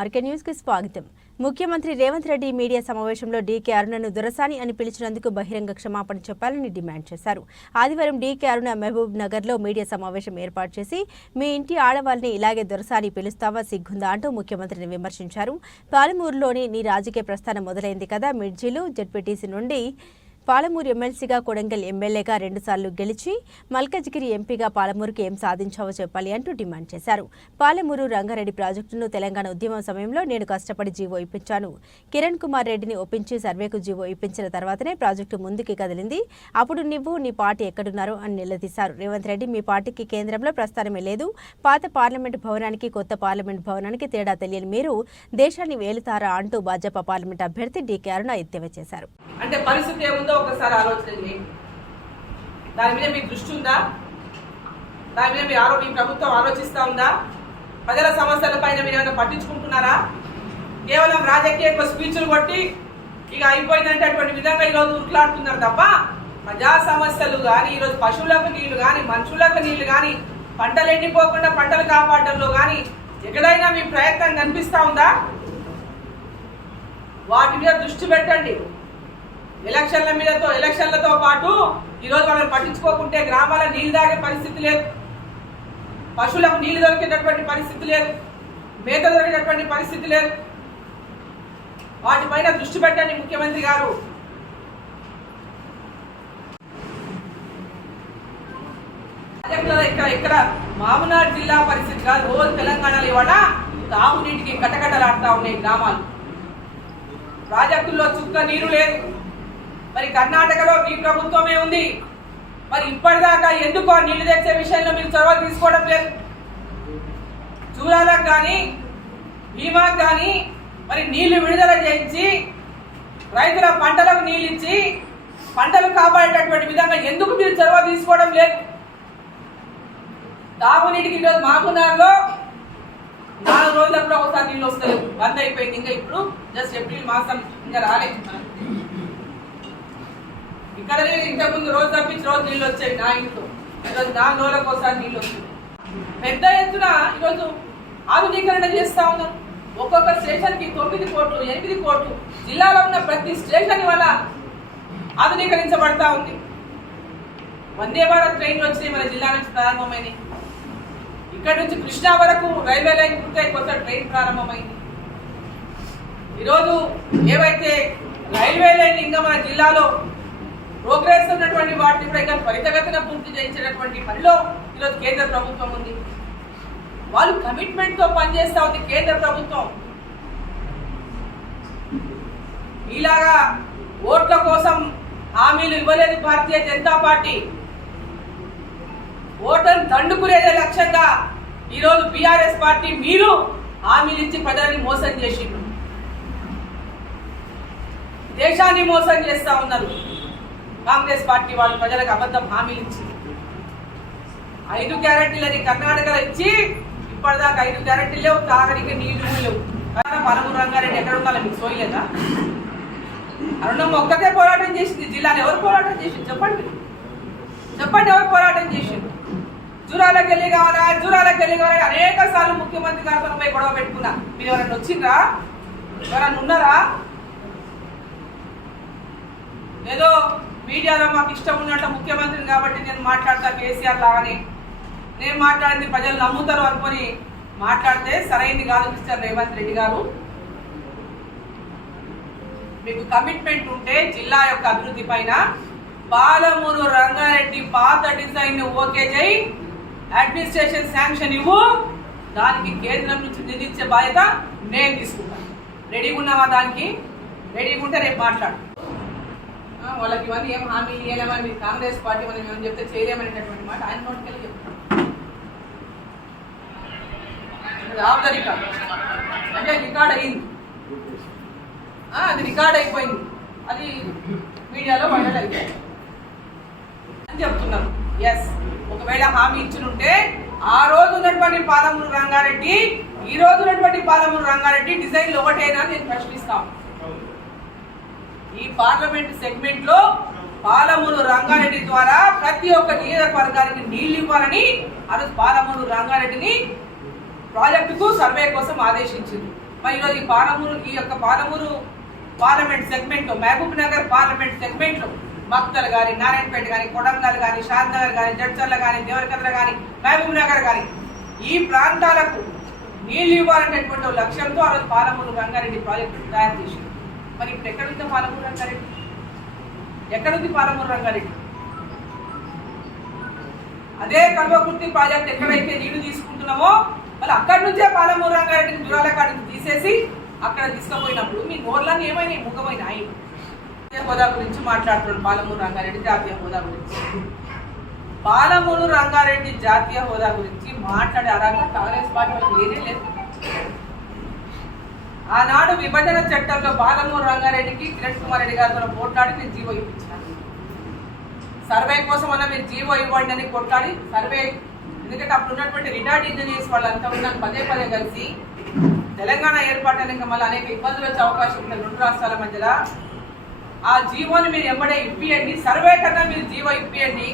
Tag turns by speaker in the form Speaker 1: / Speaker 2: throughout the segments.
Speaker 1: RK న్యూస్కి స్వాగతం. ముఖ్యమంత్రి రేవంత్ రెడ్డి మీడియా సమావేశంలో డీకే అరుణను దొరసాని అని పిలిచినందుకు బహిరంగ క్షమాపణ చెప్పాలని డిమాండ్ చేశారు. ఆదివారం డీకే అరుణ మహబూబ్ నగర్లో మీడియా సమావేశం ఏర్పాటు చేసి మీ ఇంటి ఆడవాళ్ళని ఇలాగే దొరసాని పిలుస్తావా సిగ్గుందా? అంటూ ముఖ్యమంత్రిని విమర్శించారు. పాలమూరులోని నీ రాజకీయ ప్రస్థానం మొదలైంది కదా మిర్జీలు జడ్పీటీసీ నుండి పాలమూరు ఎమ్మెల్సీగా కొడంగల్ ఎమ్మెల్యేగా రెండుసార్లు గెలిచి మల్కజ్గిరి ఎంపీగా పాలమూరుకి ఏం సాధించావో చెప్పాలి అంటూ డిమాండ్ చేశారు. పాలమూరు రంగారెడ్డి ప్రాజెక్టును తెలంగాణ ఉద్యమం సమయంలో నేను కష్టపడి జీవో ఇప్పించాను. కిరణ్ కుమార్ రెడ్డిని ఒప్పించి సర్వేకు జీవో ఇప్పించిన తర్వాతనే ప్రాజెక్టు ముందుకి కదిలింది. అప్పుడు నువ్వు నీ పార్టీ ఎక్కడున్నారో అని నిలదీశారు. రేవంత్ రెడ్డి మీ పార్టీకి కేంద్రంలో ప్రస్థానమే లేదు. పాత పార్లమెంటు భవనానికి కొత్త పార్లమెంట్ భవనానికి తేడా తెలియని మీరు దేశాన్ని వేలుతారా అంటూ భాజపా పార్లమెంట్ అభ్యర్థి డీకే అరుణ ఎద్దేవా చేశారు
Speaker 2: అంటే పరిస్థితి ఏముందో ఒకసారి ఆలోచన చేయండి. దాని మీద మీ దృష్టి ఉందా? దాని మీద మీ ఆరో మీ ప్రభుత్వం ఆలోచిస్తూ ఉందా? ప్రజల సమస్యల పైన మీరు ఏమైనా పట్టించుకుంటున్నారా? కేవలం రాజకీయ స్పీచ్లు కొట్టి ఇక అయిపోయిందంటే అటువంటి విధంగా ఈరోజు ఉరుకులాడుతున్నారు తప్ప ప్రజా సమస్యలు కానీ ఈరోజు పశువులకు నీళ్ళు కానీ మనుషులకు నీళ్ళు కానీ పంటలు ఎండిపోకుండా పంటలు కాపాడడంలో కానీ ఎక్కడైనా మీ ప్రయత్నం కనిపిస్తూ ఉందా? వాటి మీద దృష్టి పెట్టండి. ఎలక్షన్ల మీదతో ఎలక్షన్లతో పాటు ఈరోజు మనం పట్టించుకోకుంటే గ్రామాల నీళ్ళు తాగే పరిస్థితి లేదు. పశువులకు నీళ్ళు దొరికేటటువంటి పరిస్థితి లేదు. మేత దొరికేటటువంటి పరిస్థితి లేదు. వాటిపైన దృష్టి పెట్టండి ముఖ్యమంత్రి గారు. ఇక్కడ ఇక్కడ మామనాడు జిల్లా పరిస్థితి కాదు. రోజు తెలంగాణలో ఇవాళ తాగునీటికి కటకటలాడుతూ ఉన్నాయి గ్రామాలు. ప్రాజెక్టుల్లో చుక్క నీరు లేదు. మరి కర్ణాటకలో మీ ప్రభుత్వమే ఉంది. మరి ఇప్పటిదాకా ఎందుకు ఆ నీళ్ళు తెచ్చే విషయంలో మీరు చొరవ తీసుకోవడం లేదు? చూడాలకు కానీ భీమాకు కానీ మరి నీళ్ళు విడుదల చేయించి రైతుల పంటలకు నీళ్ళు ఇచ్చి పంటలు కాపాడేటటువంటి విధంగా ఎందుకు మీరు చొరవ తీసుకోవడం లేదు? తాగునీటికి ఈరోజు మాకున్నారులో నాలుగు రోజులకు కూడా ఒకసారి నీళ్ళు వస్తాయి బంద్ అయిపోయింది. ఇంకా ఇప్పుడు జస్ట్ ఏప్రిల్ మాసం ఇంకా రాలేదు. ఇక్కడనే ఇంతకుముందు రోజు తప్పించి రోజు నీళ్ళు వచ్చాయి నా ఇంట్లో. ఈరోజు నా నోళ్ళ ఒకసారి నీళ్ళు వస్తుంది పెద్ద ఎత్తున ఈరోజు ఆధునీకరణ చేస్తా ఉన్నాం ఒక్కొక్క స్టేషన్కి తొమ్మిది కోట్లు ఎనిమిది కోట్లు. జిల్లాలో ఉన్న ప్రతి స్టేషన్ వల్ల ఆధునీకరించబడతా ఉంది. వందే భారత్ ట్రైన్లు వచ్చినాయి మన జిల్లా నుంచి ప్రారంభమైనవి ఇక్కడ నుంచి కృష్ణా వరకు రైల్వే లైన్ పూర్తయి కొత్త ట్రైన్ ప్రారంభమైంది. ఈరోజు ఏవైతే రైల్వే లైన్ ఇంకా మన జిల్లాలో ప్రోగ్రెస్ ఉన్నటువంటి వాటిని కూడా ఇంకా త్వరితగతిన పూర్తి చేయించినటువంటి పనిలో ఈరోజు కేంద్ర ప్రభుత్వం ఉంది. వాళ్ళు కమిట్మెంట్తో పనిచేస్తా ఉంది కేంద్ర ప్రభుత్వం. ఇలాగా ఓట్ల కోసం హామీలు ఇవ్వలేదు భారతీయ జనతా పార్టీ. ఓటర్ని దండుకునేదే లక్ష్యంగా ఈరోజు బీఆర్ఎస్ పార్టీ మీరు హామీలు ఇచ్చి ప్రజలని మోసం చేసిండ్రు. దేశాన్ని మోసం చేస్తా ఉన్నారు. కాంగ్రెస్ పార్టీ వాళ్ళు ప్రజలకు అబద్ధం హామీలు ఇచ్చింది ఐదు గ్యారంటీలని కర్ణాటకలో ఇచ్చి ఇప్పటిదాకా ఐదు గ్యారంటీ లేవు తాగడానికి నీళ్ళు లేవు. కానీ రంగారెడ్డి ఎక్కడ ఉండాలి మీకు సోయలేదా అరుణమ్మ ఒక్కతే పోరాటం చేసింది జిల్లాలో ఎవరు పోరాటం చేసింది చెప్పండి. చెప్పండి ఎవరు పోరాటం చేసింది? జూరాలకు వెళ్ళి కావాలా? జూరాలకు వెళ్ళి కావాలా? అనేక సార్లు ముఖ్యమంత్రి గారితో పోయి గొడవ పెట్టుకున్నా. మీరు ఎవరైనా వచ్చిండ్రా? ఎవరైనా ఉన్నారా? ఏదో మీడియాలో మాకు ఇష్టం ఉన్నట్టు ముఖ్యమంత్రిని కాబట్టి నేను మాట్లాడతా కేసీఆర్ లాగానే. నేను మాట్లాడింది ప్రజలు నమ్ముతారు అనుకొని మాట్లాడితే సరైంది కాదు మిస్టర్ రేవంత్ రెడ్డి గారు. మీకు కమిట్మెంట్ ఉంటే జిల్లా యొక్క అభివృద్ధి పైన పాలమూరు రంగారెడ్డి పాత డిజైన్ ఓకే చేయి. అడ్మినిస్ట్రేషన్ శాంక్షన్ ఇవ్వు. దానికి కేంద్రం నుంచి నిధించే బాధ్యత నేను తీసుకుంటాను రెడీగా ఉన్నావా దానికి? రెడీగా ఉంటే రేపు మాట్లాడు. వాళ్ళకి ఇవన్నీ ఏం హామీ ఇవ్వలేమని మీరు కాంగ్రెస్ పార్టీ మనం ఏమని చెప్తే చేయలేమనేటటువంటి మాట ఆయన నోటికెళ్ళి చెప్తాను రికార్డ్. అంటే రికార్డ్ అయింది. అది రికార్డ్ అయిపోయింది. అది మీడియాలో వైరల్ అయిపోయింది అని చెప్తున్నాను ఎస్ ఒకవేళ హామీ ఇచ్చినుంటే ఆ రోజు ఉన్నటువంటి పాలమూరు రంగారెడ్డి ఈ రోజు ఉన్నటువంటి పాలమూరు రంగారెడ్డి డిజైన్లు ఒకటేనా అని నేను ప్రశ్నిస్తాను ఈ పార్లమెంట్ సెగ్మెంట్లో పాలమూరు రంగారెడ్డి ద్వారా ప్రతి ఒక్క నియోజకవర్గానికి నీళ్ళు ఇవ్వాలని ఆ పాలమూరు రంగారెడ్డిని ప్రాజెక్టుకు సర్వే కోసం ఆదేశించింది. మరి ఈరోజు ఈ పాలమూరు ఈ యొక్క Palamuru parliament segment Mahbubnagar parliament segment Makthal కానీ నారాయణపేట కానీ కొడంగల్ కానీ శాంతనగర్ నగర్ కానీ జడ్చర్ల కానీ దేవరకద్ర కానీ మహబూబ్ నగర్ కానీ ఈ ప్రాంతాలకు నీళ్ళు ఇవ్వాలనేటువంటి లక్ష్యంతో ఆ రోజు పాలమూరు రంగారెడ్డి ప్రాజెక్టు తయారు చేసింది. మరి ఇప్పుడు ఎక్కడుంది పాలమూరు రంగారెడ్డి? ఎక్కడుంది పాలమూరు రంగారెడ్డి? అదే కల్వకుర్తి ప్రాజెక్ట్ ఎక్కడైతే నీళ్ళు తీసుకుంటున్నామో మళ్ళీ అక్కడి నుంచే పాలమూరు రంగారెడ్డిని జురాల కాడికి తీసేసి అక్కడ తీసుకుపోయినప్పుడు మీ నోర్లన్నీ ఏమైనాయి? ముఖమైనాయి హోదా గురించి మాట్లాడుతున్నాడు పాలమూరు రంగారెడ్డి జాతీయ హోదా గురించి. పాలమూరు రంగారెడ్డి జాతీయ హోదా గురించి మాట్లాడే అర్హత కాంగ్రెస్ పార్టీ వాళ్ళకి లేనే లేదు. ఆనాడు విభజన చట్టంలో బాలమూరు రంగారెడ్డికి కిరణ్ కుమార్ రెడ్డి గారితో పోట్లాడి నేను జీవో ఇప్పించాను సర్వే కోసం అన్న మీరు జీవో ఇవ్వండి అని కొట్లాడి సర్వే ఎందుకంటే అప్పుడు ఉన్నటువంటి రిటైర్డ్ ఇంజనీర్స్ వాళ్ళంతా ఉన్నాను పదే పదే కలిసి తెలంగాణ ఏర్పాటు ఇంకా మళ్ళీ అనేక ఇబ్బందులు వచ్చే అవకాశం ఉంటుంది రెండు రాష్ట్రాల మధ్యలో ఆ జీవోని మీరు ఎంబడే ఇప్పియండి సర్వే కన్నా మీరు జీవో ఇప్పియండి.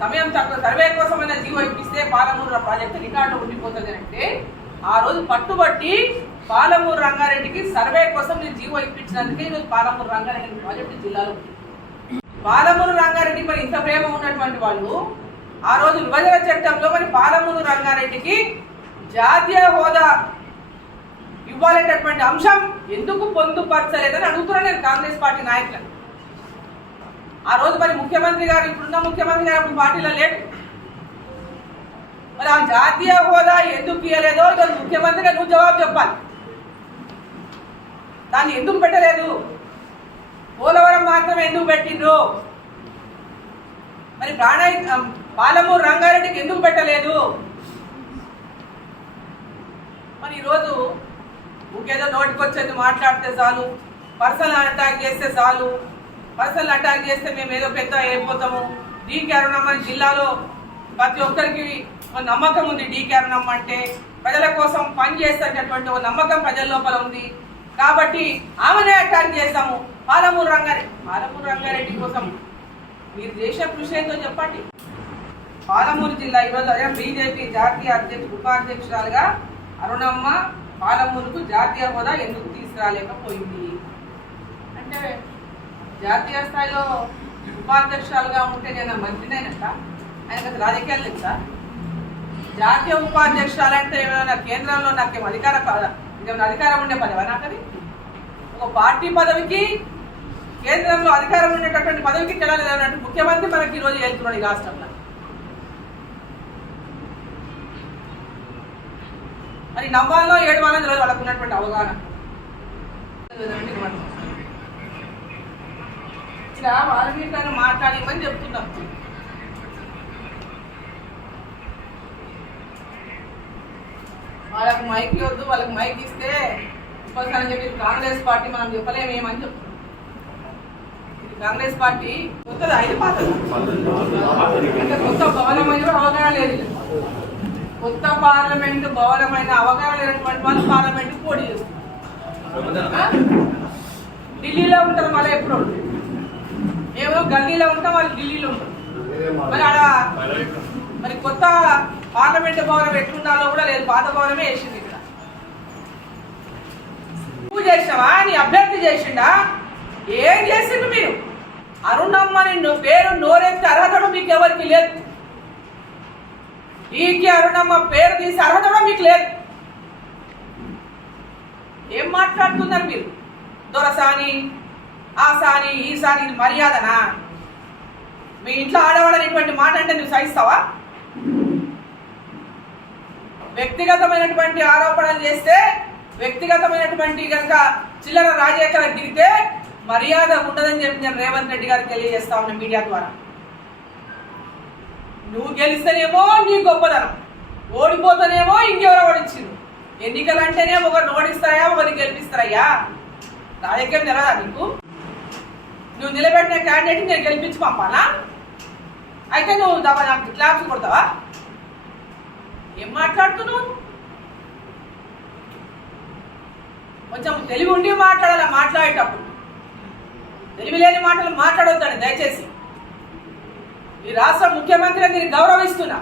Speaker 2: సమయం తక్కువ సర్వే కోసమైనా జీవో ఇప్పిస్తే పాలమూరు ప్రాజెక్టు రికార్డు ఉండిపోతుంది అంటే ఆ రోజు పట్టుబట్టి పాలమూరు రంగారెడ్డికి సర్వే కోసం మీరు జీవో ఇప్పించినందుకే ఈరోజు పాలమూరు రంగారెడ్డి ప్రాజెక్టు జిల్లాలో పాలమూరు రంగారెడ్డి మరి ఇంత ప్రేమ ఉన్నటువంటి వాళ్ళు ఆ రోజు విభజన చట్టంలో మరి పాలమూరు రంగారెడ్డికి జాతీయ హోదా ఇవ్వాలనేటటువంటి అంశం ఎందుకు పొందుపరచలేదని అడుగుతున్నాను నేను కాంగ్రెస్ పార్టీ నాయకులను. ఆ రోజు మరి ముఖ్యమంత్రి గారు ఇప్పుడున్న ముఖ్యమంత్రి గారు అప్పుడు పార్టీలో లేడు మరి ఆ జాతీయ హోదా ఎందుకు ఇవ్వలేదో ఈరోజు ముఖ్యమంత్రిగా నువ్వు జవాబు చెప్పాలి. దాన్ని ఎందుకు పెట్టలేదు? పోలవరం మాత్రమే ఎందుకు పెట్టిండ్రు? మరి ప్రాణ పాలమూరు రంగారెడ్డికి ఎందుకు పెట్టలేదు? మరి ఈరోజు ఇంకేదో నోటికొచ్చేది మాట్లాడితే చాలు పర్సనల్ అటాక్ చేస్తే చాలు పర్సనల్ అటాక్ చేస్తే మేము ఏదో పెద్ద అయిపోతాము. డీకే అరుణమ్మ జిల్లాలో ప్రతి ఒక్కరికి ఒక నమ్మకం ఉంది డీకే అరుణమ్మ అంటే. ప్రజల కోసం పని చేసేటటువంటి ఒక నమ్మకం ప్రజల లోపల ఉంది. కాబట్టి ఆమెనే అటాక్ చేశాము పాలమూరు రంగారెడ్డి పాలమూరు రంగారెడ్డి కోసం మీరు చేసే కృషి ఏంటో చెప్పండి. పాలమూరు జిల్లా ఈరోజు అదే బీజేపీ జాతీయ అధ్యక్ష ఉపాధ్యక్షురాలుగా అరుణమ్మ పాలమూరుకు జాతీయ హోదా ఎందుకు తీసుకురాలేకపోయింది? అంటే జాతీయ స్థాయిలో ఉపాధ్యక్షురాలుగా ఉంటే నేను మంత్రినైనట. ఆయనకు అసలు రాజకీయాలు తెలుసా? జాతీయ ఉపాధ్యక్షురాలంటే ఏమైనా కేంద్రంలో నాకేం అధికారం కాదా? ఇంకేమైనా అధికారం ఉండే పదవి నాకు ఒక పార్టీ పదవికి కేంద్రంలో అధికారం ఉండేటటువంటి పదవికి తెలాలి అన్నట్టు ముఖ్యమంత్రి మనకి ఈరోజు వెళ్తున్నాడు ఈ రాష్ట్రంలో. మరి నవ్వాలో ఏడు వాళ్ళని రోజు వాళ్ళకు ఉన్నటువంటి అవగాహన. ఇలా వాల్మీకి మాట్లాడమని చెప్తున్నాం. వాళ్ళకి మైక్ ఇవ్వద్దు వాళ్ళకి మైక్ ఇస్తే అని చెప్పి కాంగ్రెస్ పార్టీ మనం చెప్పలేమేమని చెప్తున్నాం ఇది కాంగ్రెస్ పార్టీ కొత్తది ఐదు పాతది అంటే కొత్త భవనమైన కూడా అవగాహన లేదు. కొత్త పార్లమెంట్ భవనమైన అవగాహన లేనటువంటి వాళ్ళు పార్లమెంట్ పోటీ చేస్తారు. ఢిల్లీలో ఉంటారు మళ్ళీ ఎప్పుడు. ఏమో గల్లీలో ఉంటాం వాళ్ళు ఢిల్లీలో ఉంటారు. మరి ఆడ మరి కొత్త పార్లమెంట్ భవనం ఎట్లుండాలో కూడా లేదు. పాత భవనమే వేసింది ఇక్కడ. నువ్వు చేసినావా? నీ అభ్యర్థి చేసిండా? ఏం చేసిండు మీరు? అరుణమ్మ నిన్ను పేరు నోరెత్తి అర్హత మీకు ఎవరికి లేదు. ఈకి అరుణమ్మ పేరు తీసి అర్హత కూడా మీకు లేదు. ఏం మాట్లాడుతున్నారు మీరు? దొరసాని ఆ సాని ఈ సాని మర్యాదనా? మీ ఇంట్లో ఆడవాడనేటువంటి మాట అంటే నువ్వు సహిస్తావా? వ్యక్తిగతమైనటువంటి ఆరోపణలు చేస్తే వ్యక్తిగతమైనటువంటి కనుక చిల్లర రాజకీయాలు దిగితే మర్యాద ఉండదని చెప్పి నేను రేవంత్ రెడ్డి గారికి తెలియజేస్తా ఉన్నా మీడియా ద్వారా. నువ్వు గెలిస్తేనేమో నీ గొప్పదనం ఓడిపోతానేమో ఇంకెవరో ఓడించింది ఎన్నికలు అంటేనే ఒకరిని ఓడిస్తాయా ఒకరిని గెలిపిస్తారయ్యా? రాజకీయం తెలదా నీకు? నువ్వు నిలబెట్టిన క్యాండిడేట్ నేను గెలిపించి పంపాలా అయితే నువ్వు దవ నాకు క్లాప్స్ కొడతావా? ఏం మాట్లాడుతున్నావు? కొంచెం తెలివి ఉండి మాట్లాడాలి మాట్లాడేటప్పుడు? తెలివి లేని మాటలు మాట్లాడొద్దండి దయచేసి. ఈ రాష్ట్ర ముఖ్యమంత్రి నేను గౌరవిస్తున్నా.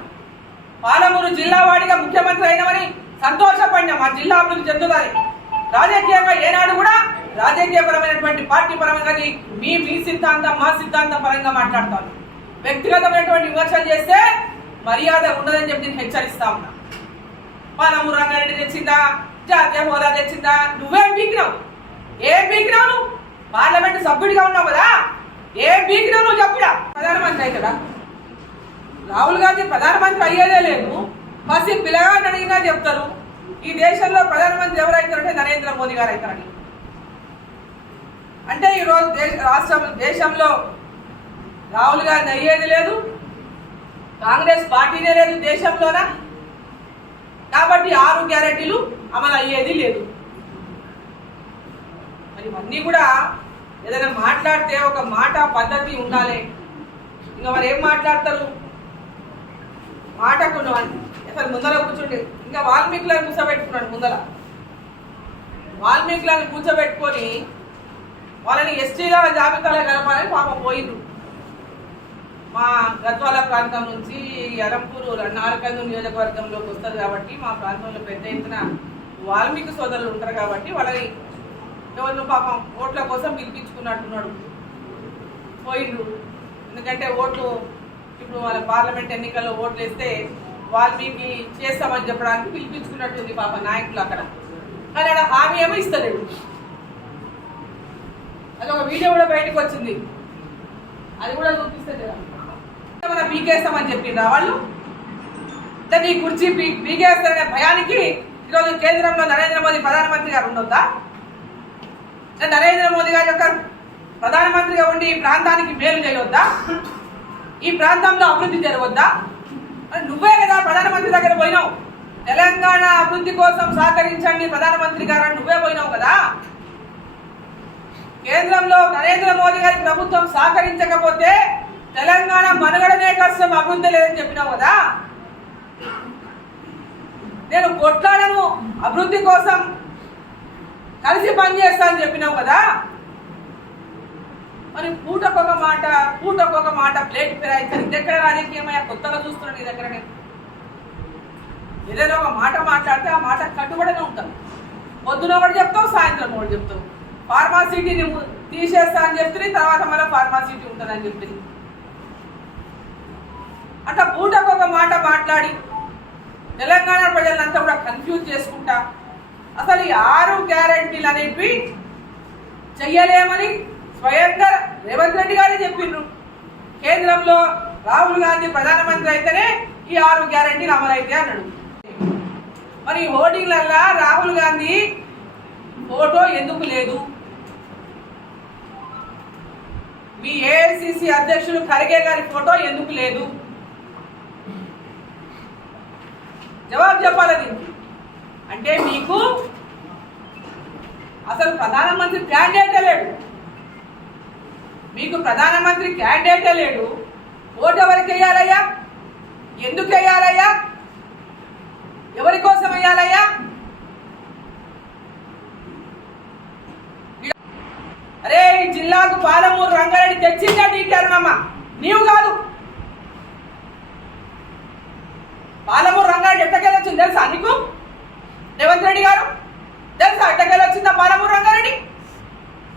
Speaker 2: పాలమూరు జిల్లా వాడిగా ముఖ్యమంత్రి అయినవని సంతోషపడినా మా జిల్లా అభివృద్ధి చెందుదని రాజకీయంగా ఏనాడు కూడా రాజకీయపరమైనటువంటి పార్టీ పరంగా కానీ మీ మీ సిద్ధాంతం మా సిద్ధాంతం పరంగా మాట్లాడతాను. వ్యక్తిగతమైనటువంటి విమర్శలు చేస్తే మర్యాద ఉండదని చెప్పి నేను హెచ్చరిస్తా ఉన్నా. పాలమూరు రంగారెడ్డి తెచ్చిందా? జాతీయ హోదా తెచ్చిందా? నువ్వేం బీకినావు? ఏం బీకినావు నువ్వు? పార్లమెంట్ సభ్యుడిగా ఉన్నావు కదా? ఏం బీకినావు నువ్వు చెప్పుడా? ప్రధానమంత్రి అవుతాడా రాహుల్ గాంధీ ప్రధానమంత్రి అయ్యేదే లేదు. పసి పిల్లగాని అడిగినా చెప్తారు. ఈ దేశంలో ప్రధానమంత్రి ఎవరైతారంటే నరేంద్ర మోదీ గారు అవుతారని. అంటే ఈరోజు దేశ రాష్ట్రం దేశంలో రాహుల్ గాంధీ అయ్యేది లేదు. కాంగ్రెస్ పార్టీనే లేదు దేశంలోన? కాబట్టి ఆరు గ్యారెంటీలు అమలు అయ్యేది లేదు. మరి ఇవన్నీ కూడా ఏదైనా మాట్లాడితే ఒక మాట పద్ధతి ఉండాలి. ఇంకా మరి ఏం మాట్లాడతారు? మాటకు అసలు ముందర కూర్చుంటే ఇంకా వాల్మీకులను కూర్చోబెట్టుకున్నాడు ముందర. వాల్మీకులను కూర్చోబెట్టుకొని వాళ్ళని ఎస్టీల జాబితాలో కలపాలని పాపం పోయిండు మా గద్వాల ప్రాంతం నుంచి ఎరంపూరు నారకందు నియోజకవర్గంలోకి వస్తారు కాబట్టి మా ప్రాంతంలో పెద్ద ఎత్తున వాల్మీకి సోదరులు ఉంటారు కాబట్టి వాళ్ళని ఎవరిని పాపం ఓట్ల కోసం పిలిపించుకున్నట్టున్నాడు. పోయిండు. ఎందుకంటే ఓట్లు ఇప్పుడు వాళ్ళ పార్లమెంట్ ఎన్నికల్లో ఓట్లు వేస్తే వాల్మీకి చేస్తామని చెప్పడానికి పిలిపించుకున్నట్టుంది పాప నాయకులు అక్కడ. కానీ అక్కడ హామీ ఏమో ఇస్తలేడు. అది ఒక వీడియో కూడా బయటకు వచ్చింది. అది కూడా చూపిస్తే కదా మనం పీకేస్తామని చెప్పిండ్రా వాళ్ళు? అంటే నీ కుర్చీ పీ పీకేస్తారనే భయానికి ఈరోజు కేంద్రంలో నరేంద్ర మోదీ ప్రధానమంత్రి గారు ఉండొద్దా? నరేంద్ర మోదీ గారి యొక్క ప్రధానమంత్రిగా ఉండి ఈ ప్రాంతానికి మేలు చేయొద్దా? ఈ ప్రాంతంలో అభివృద్ధి జరగొద్దా? నువ్వే కదా ప్రధానమంత్రి దగ్గర పోయినావు. తెలంగాణ అభివృద్ధి కోసం సహకరించండి ప్రధానమంత్రి గారు అని నువ్వే పోయినావు కదా. కేంద్రంలో నరేంద్ర మోదీ గారి ప్రభుత్వం సహకరించకపోతే తెలంగాణ మనుగడనే కష్టం అభివృద్ధి లేదని చెప్పినావు కదా? నేను కొట్లాడను అభివృద్ధి కోసం కలిసి పనిచేస్తా అని చెప్పినావు కదా? మరి పూటకొక మాట పూటకొక మాట ప్లేట్ ఫిరాయించాలి ఇది ఎక్కడ రాజకీయమయ్యా? కొత్తగా చూస్తున్నాను నీ దగ్గర నేను? ఏదైనా ఒక మాట మాట్లాడితే ఆ మాట కట్టుబడినే ఉంటాం. పొద్దున ఒకటి చెప్తావు సాయంత్రం ఒకటి చెప్తావు. ఫార్మాసిటీని తీసేస్తా అని చెప్తుంది తర్వాత మళ్ళీ ఫార్మాసిటీ ఉంటుందని చెప్తుంది. అట్లా పూటకు ఒక మాట మాట్లాడి తెలంగాణ ప్రజలంతా కూడా కన్ఫ్యూజ్ చేసుకుంటా. అసలు ఈ ఆరు గ్యారంటీలు అనేవి చెయ్యలేమని స్వయంగా రేవంత్ రెడ్డి గారే చెప్పిండ్రు. కేంద్రంలో రాహుల్ గాంధీ ప్రధానమంత్రి అయితేనే ఈ ఆరు గ్యారంటీలు అమలైతే అన్నాడు. మరి హోర్డింగ్లల్లా రాహుల్ గాంధీ ఫోటో ఎందుకు లేదు? మీ ఏఐసిసి అధ్యక్షులు ఖర్గే గారి ఫోటో ఎందుకు లేదు? జవాబు చెప్పాలి దీనికి? అంటే మీకు అసలు ప్రధానమంత్రి క్యాండిడేటే లేడు. మీకు ప్రధానమంత్రి క్యాండిడేటే లేడు. ఓటు ఎవరికి వేయాలయ్యా? ఎందుకు వేయాలయ్యా? ఎవరి కోసం వేయాలయ్యా? అరే ఈ జిల్లాకు పాలమూరు రంగారెడ్డి తెచ్చిందా నీకే అరుణమ్మ నీవు కాదు. పాలమూరు రంగారెడ్డి ఎట్టకెళ్ళొచ్చింది తెలుసా నీకు? రేవంత్ రెడ్డి గారు? తెలుసా ఎట్టకెళ్ళొచ్చిందా పాలమూరు రంగారెడ్డి?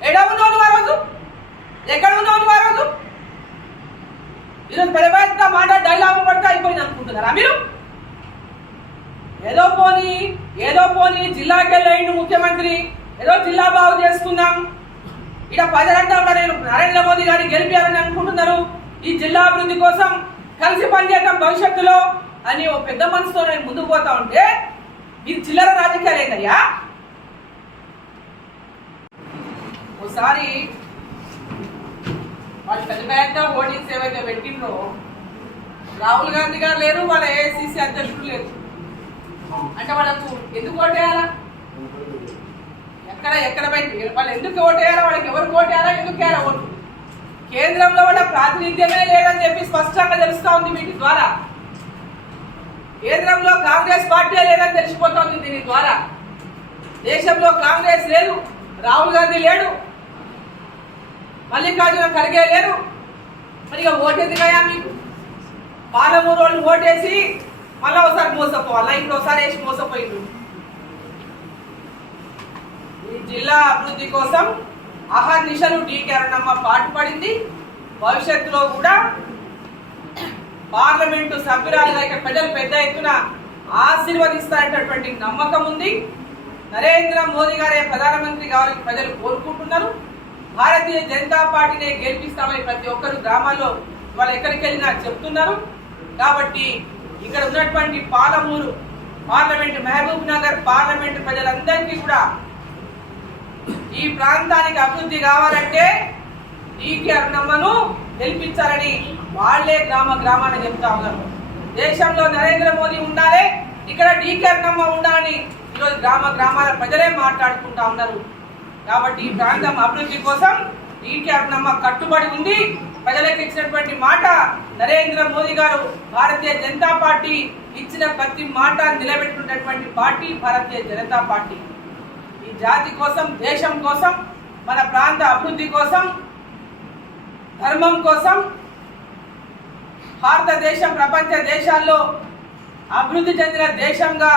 Speaker 2: ఎడ ఉన్నావు నువ్వు ఆ రోజు? ఎక్కడ ఉన్నావు నువ్వు ఆ రోజు? ఈరోజు పెద్ద పెద్ద మాట డైలాగ్ పడితే అయిపోయింది అనుకుంటున్నారా మీరు? ఏదో పోని ఏదో పోని జిల్లాకి వెళ్ళిండు ముఖ్యమంత్రి. ఏదో జిల్లా బాగు చేసుకుందాం ఇక ప్రజలంతా కూడా నేను నరేంద్ర మోదీ గారిని గెలిపారని అనుకుంటున్నారు. ఈ జిల్లా అభివృద్ధి కోసం కలిసి పనిచేద్దాం భవిష్యత్తులో. అని ఓ పెద్ద మనసుతో నేను ముందుకు పోతా ఉంటే ఇది చిల్లర రాజకీయాలు ఏంటయ్యా ఒకసారి వాళ్ళు పెద్ద పెద్ద హోర్డింగ్స్ ఏవైతే పెట్టిండ్రో రాహుల్ గాంధీ గారు లేరు వాళ్ళ ఏఐసిసి అధ్యక్షుడు లేరు. అంటే వాళ్ళకు ఎందుకు ఓటేయాలా? ఎక్కడ ఎక్కడ పెట్టి వాళ్ళు ఎందుకు ఓటేయాలా? వాళ్ళకి ఎవరు ఓటేయాలా? ఎందుకు వేయాలా ఓటు కేంద్రంలో వాళ్ళ ప్రాతినిధ్యమే లేదని చెప్పి స్పష్టంగా తెలుస్తా ఉంది వీటి ద్వారా. కేంద్రంలో కాంగ్రెస్ పార్టీ లేదని తెలిసిపోతోంది దీని ద్వారా. దేశంలో కాంగ్రెస్ లేదు రాహుల్ గాంధీ లేడు మల్లికార్జున ఖర్గే లేరు. మరి ఇక ఓటెందుకయ్యా మీకు? పాలమూరు వాళ్ళు ఓటేసి మళ్ళీ ఒకసారి మోసపోవాలా? ఇంకోసారి వేసి మోసపోయిండు ఈ జిల్లా అభివృద్ధి కోసం అహర్నిశలు డీకే పాటు పాటుపడింది. భవిష్యత్తులో కూడా పార్లమెంటు సభ్యురాలుగా ఇక్కడ ప్రజలు పెద్ద ఎత్తున ఆశీర్వదిస్తారనేటటువంటి నమ్మకం ఉంది. నరేంద్ర మోదీ గారే ప్రధానమంత్రి కావాలని ప్రజలు కోరుకుంటున్నారు. భారతీయ జనతా పార్టీనే గెలిపిస్తామని ప్రతి ఒక్కరు గ్రామాల్లో వాళ్ళు ఎక్కడికి వెళ్ళినా చెప్తున్నారు. కాబట్టి ఇక్కడ ఉన్నటువంటి పాలమూరు పార్లమెంట్ మహబూబ్ నగర్ పార్లమెంట్ ప్రజలందరికీ కూడా ఈ ప్రాంతానికి అభివృద్ధి కావాలంటే డీకే అరుణమ్మను గెలిపించాలని వాళ్ళే గ్రామ గ్రామాన్ని చెప్తా ఉన్నారు. దేశంలో నరేంద్ర మోదీ ఉండాలి ఇక్కడ డీకే ఉండాలని ఈరోజు గ్రామ గ్రామాల ప్రజలే మాట్లాడుకుంటా ఉన్నారు. కాబట్టి ఈ ప్రాంతం అభివృద్ధి కోసం డీకే కట్టుబడి ఉంది. ప్రజలకు ఇచ్చినటువంటి మాట నరేంద్ర మోదీ గారు భారతీయ జనతా పార్టీ ఇచ్చిన ప్రతి మాట నిలబెట్టుకున్నటువంటి పార్టీ భారతీయ జనతా పార్టీ. ఈ జాతి కోసం దేశం కోసం మన ప్రాంత అభివృద్ధి కోసం ధర్మం కోసం భారతదేశం ప్రపంచ దేశాల్లో అభివృద్ధి చెందిన దేశంగా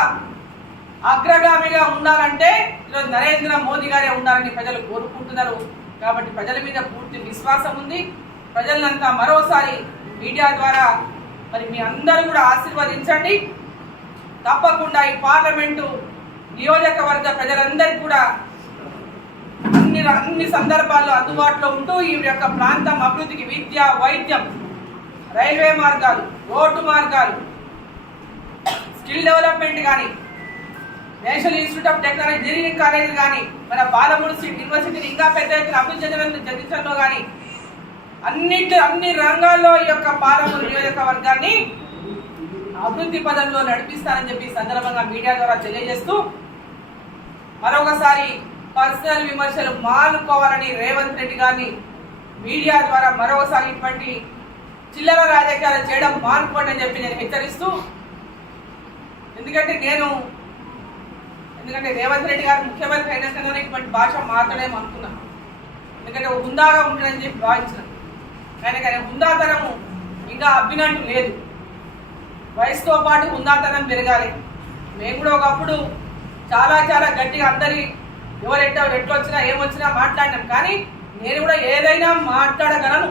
Speaker 2: అగ్రగామిగా ఉండాలంటే ఈరోజు నరేంద్ర మోదీ గారే ఉండాలని ప్రజలు కోరుకుంటున్నారు. కాబట్టి ప్రజల మీద పూర్తి విశ్వాసం ఉంది. ప్రజలంతా మరోసారి మీడియా ద్వారా మరి మీ అందరూ కూడా ఆశీర్వదించండి. తప్పకుండా ఈ పార్లమెంటు నియోజకవర్గ ప్రజలందరికీ కూడా అన్ని అన్ని సందర్భాల్లో అందుబాటులో ఉంటూ ఈ యొక్క ప్రాంతం అభివృద్ధికి విద్య వైద్యం రైల్వే మార్గాలు రోడ్డు మార్గాలు స్కిల్ డెవలప్మెంట్ కానీ national institute of technology engineering కాలేజీలు కానీ మన పాలమూరు సిటీ యూనివర్సిటీని ఇంకా పెద్ద ఎత్తున అభివృద్ధి చెందడం చెందించడంలో కానీ అన్నిటి అన్ని రంగాల్లో ఈ యొక్క పాలమూరు నియోజకవర్గాన్ని అభివృద్ధి పదంలో నడిపిస్తారని చెప్పి సందర్భంగా మీడియా ద్వారా తెలియజేస్తూ మరొకసారి పర్సనల్ విమర్శలు మానుకోవాలని రేవంత్ రెడ్డి గారిని మీడియా ద్వారా మరొకసారి ఇటువంటి చిల్లర రాజకీయాలు చేయడం మానుకోండి అని చెప్పి నేను హెచ్చరిస్తూ ఎందుకంటే నేను ఎందుకంటే రేవంత్ రెడ్డి గారు ముఖ్యమంత్రి అయినాకనే ఇటువంటి భాష మాట్లాడేమో ఎందుకంటే హుందాగా ఉంటుందని చెప్పి భావించిన. కానీ కానీ హుందాతనము ఇంకా అబ్బినట్టు లేదు. వయసుతో పాటు హుందాతనం పెరగాలి. మేము కూడా ఒకప్పుడు చాలా చాలా గట్టిగా అందరి ఎవరెట్టో ఎట్లొచ్చినా ఏమొచ్చినా మాట్లాడినాం. కానీ నేను కూడా ఏదైనా మాట్లాడగలను.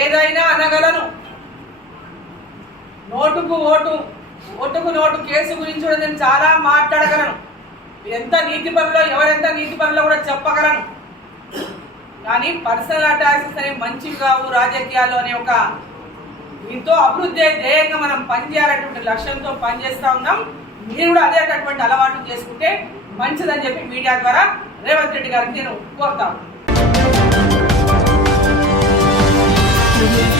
Speaker 2: ఏదైనా అనగలను. నోటుకు ఓటు ఓటుకు నోటు కేసు గురించి కూడా నేను చాలా మాట్లాడగలను. ఎంత నీతి పనిలో ఎవరెంత నీతి పనిలో కూడా చెప్పగలను. కానీ పర్సనల్ అటాక్స్ అనేవి మంచివి కావు రాజకీయాలు అనే ఒక దీంతో అభివృద్ధి ధ్యేయంగా మనం పనిచేయాలనేటువంటి లక్ష్యంతో పనిచేస్తా ఉన్నాం. మీరు కూడా అదే అటువంటి అలవాటు చేసుకుంటే మంచిదని చెప్పి మీడియా ద్వారా రేవంత్ రెడ్డి గారిని నేను కోరుతాను Thank you.